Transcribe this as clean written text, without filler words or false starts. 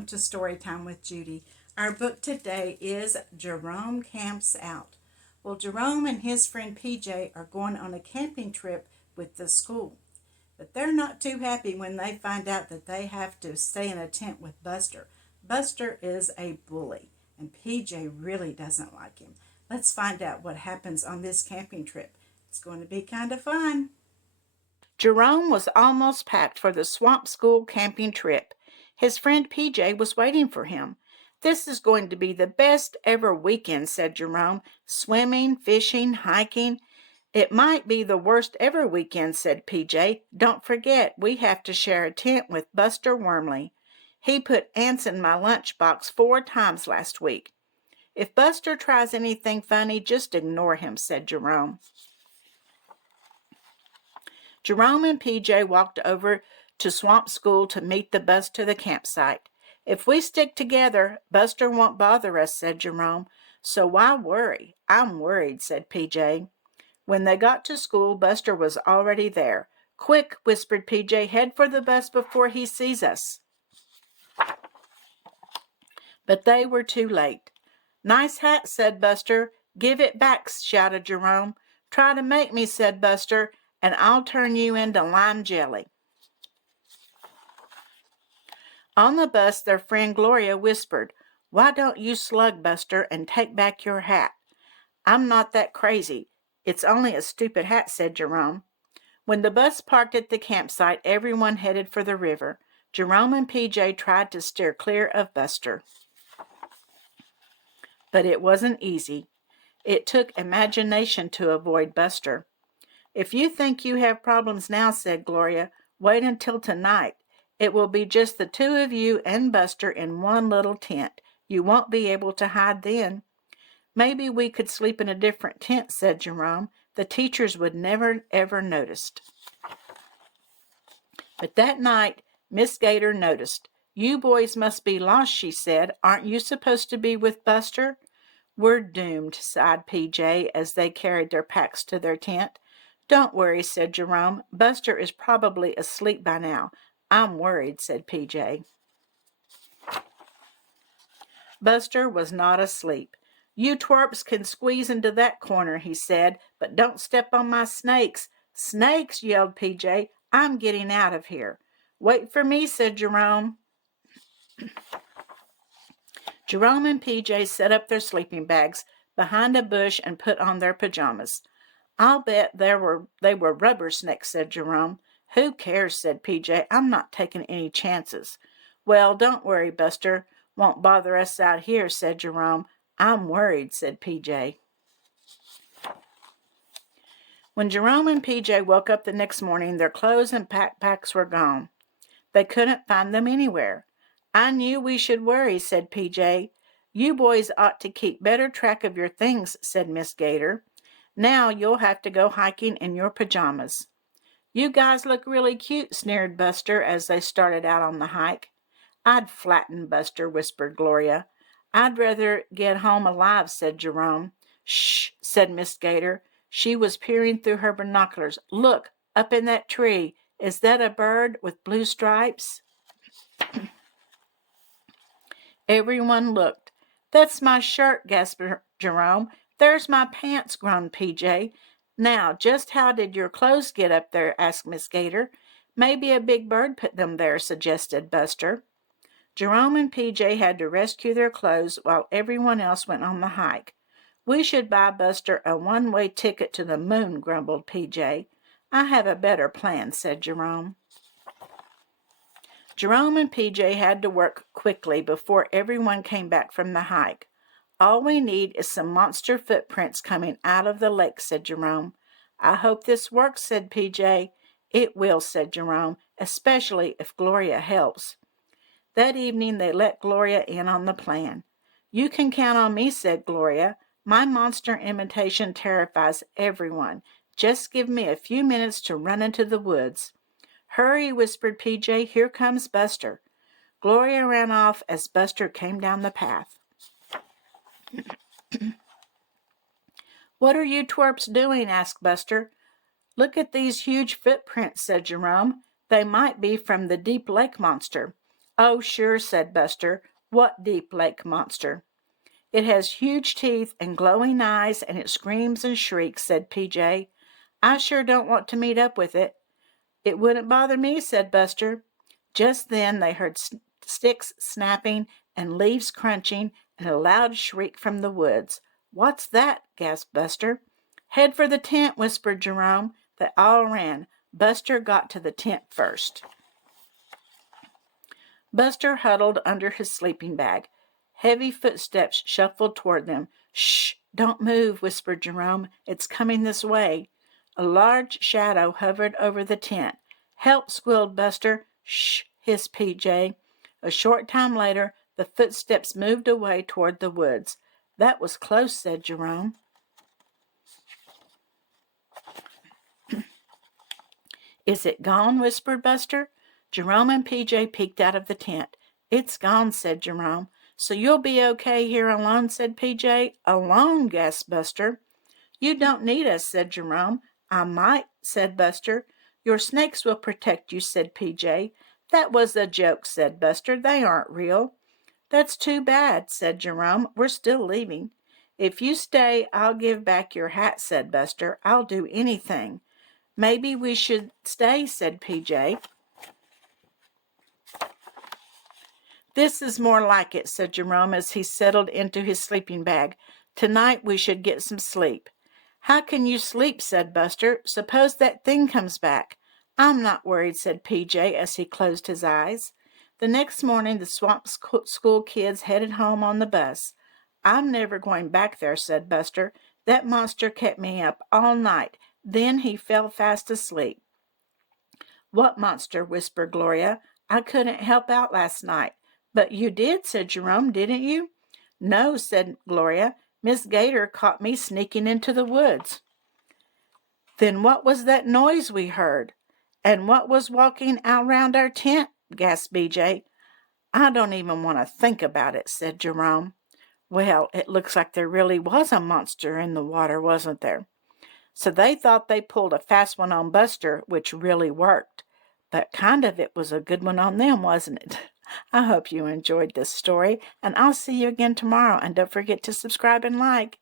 welcome to Storytime with Judy. Our book today is Jerome Camps Out. Well, Jerome and his friend PJ are going on a camping trip with the school, but they're not too happy when they find out that they have to stay in a tent with Buster. Buster is a bully, and PJ really doesn't like him. Let's find out what happens on this camping trip. It's going to be kind of fun. Jerome was almost packed for the swamp school camping trip. His friend PJ was waiting for him. "This is going to be the best ever weekend," said Jerome. "Swimming, fishing, hiking." "It might be the worst ever weekend," said PJ. "Don't forget, we have to share a tent with Buster Wormley. He put ants in my lunchbox 4 times last week." "If Buster tries anything funny, just ignore him," said Jerome. Jerome and PJ walked over to Swamp School to meet the bus to the campsite. "If we stick together, Buster won't bother us," said Jerome. "So why worry?" "I'm worried," said PJ. When they got to school, Buster was already there. "Quick," whispered PJ, "head for the bus before he sees us." But they were too late. "Nice hat," said Buster. "Give it back," shouted Jerome. "Try to make me," said Buster, "and I'll turn you into lime jelly." On the bus, their friend Gloria whispered, "Why don't you slug Buster and take back your hat?" "I'm not that crazy. It's only a stupid hat," said Jerome. When the bus parked at the campsite, everyone headed for the river. Jerome and PJ tried to steer clear of Buster, but it wasn't easy. It took imagination to avoid Buster. "If you think you have problems now," said Gloria, "wait until tonight. It will be just the 2 of you and Buster in one little tent. You won't be able to hide then." "Maybe we could sleep in a different tent," said Jerome. "The teachers would never ever notice." But that night, Miss Gator noticed. "You boys must be lost," she said. "Aren't you supposed to be with Buster?" "We're doomed," sighed PJ as they carried their packs to their tent. "Don't worry," said Jerome. "Buster is probably asleep by now." "I'm worried," said PJ. Buster was not asleep. "You twerps can squeeze into that corner," he said, "but don't step on my snakes." "Snakes!" yelled PJ. "I'm getting out of here." "Wait for me," said Jerome. Jerome and PJ set up their sleeping bags behind a bush and put on their pajamas. "I'll bet they were rubber snakes," said Jerome. "Who cares?" said PJ. "I'm not taking any chances." "Well, don't worry, Buster won't bother us out here," said Jerome. "I'm worried," said PJ. When Jerome and PJ woke up the next morning, their clothes and backpacks were gone. They couldn't find them anywhere. "I knew we should worry," said PJ. "You boys ought to keep better track of your things," said Miss Gator. "Now you'll have to go hiking in your pajamas." "You guys look really cute," sneered Buster as they started out on the hike. "I'd flatten Buster," whispered Gloria. "I'd rather get home alive," said Jerome. "Shh," said Miss Gator. She was peering through her binoculars. "Look, up in that tree. Is that a bird with blue stripes?" Everyone looked. "That's my shirt," gasped Jerome. "There's my pants," groaned PJ. "Now, just how did your clothes get up there?" asked Miss Gator. "Maybe a big bird put them there," suggested Buster. Jerome and PJ had to rescue their clothes while everyone else went on the hike. "We should buy Buster a one-way ticket to the moon," grumbled PJ. "I have a better plan," said Jerome. Jerome and PJ had to work quickly before everyone came back from the hike. "All we need is some monster footprints coming out of the lake," said Jerome. "I hope this works," said PJ. "It will," said Jerome, "especially if Gloria helps." That evening they let Gloria in on the plan. "You can count on me," said Gloria. "My monster imitation terrifies everyone. Just give me a few minutes to run into the woods." "Hurry," whispered PJ. "Here comes Buster." Gloria ran off as Buster came down the path. "What are you twerps doing?" asked Buster. "Look at these huge footprints," said Jerome. "They might be from the deep lake monster." "Oh, sure," said Buster. "What deep lake monster?" "It has huge teeth and glowing eyes, and it screams and shrieks," said PJ. "I sure don't want to meet up with it." "It wouldn't bother me," said Buster. Just then they heard sticks snapping and leaves crunching and a loud shriek from the woods. "What's that?" gasped Buster. "Head for the tent," whispered Jerome. They all ran. Buster got to the tent first. Buster huddled under his sleeping bag. Heavy footsteps shuffled toward them. "Shh! Don't move," whispered Jerome. "It's coming this way." A large shadow hovered over the tent. "Help!" squealed Buster. "Shh!" hissed PJ. A short time later, the footsteps moved away toward the woods. "That was close," said Jerome. "Is it gone?" whispered Buster. Jerome and PJ peeked out of the tent. "It's gone," said Jerome. "So you'll be okay here alone?" said PJ. "Alone?" gasped Buster. "You don't need us," said Jerome. "I might," said Buster. "Your snakes will protect you," said PJ. "That was a joke," said Buster. "They aren't real." "That's too bad," said Jerome. "We're still leaving." "If you stay, I'll give back your hat," said Buster. "I'll do anything." "Maybe we should stay," said PJ. "This is more like it," said Jerome as he settled into his sleeping bag. "Tonight we should get some sleep." "How can you sleep?" said Buster. "Suppose that thing comes back." "I'm not worried," said PJ as he closed his eyes. The next morning the swamp school kids headed home on the bus. "I'm never going back there," said Buster. "That monster kept me up all night. Then he fell fast asleep." "What monster?" whispered Gloria. "I couldn't help out last night." "But you did," said Jerome, "didn't you?" "No," said Gloria. "Miss Gator caught me sneaking into the woods." "Then what was that noise we heard? And what was walking out round our tent?" gasped BJ. "I don't even want to think about it," said Jerome. "Well, it looks like there really was a monster in the water, wasn't there?" So they thought they pulled a fast one on Buster, which really worked. But kind of it was a good one on them, wasn't it? I hope you enjoyed this story, and I'll see you again tomorrow. And don't forget to subscribe and like.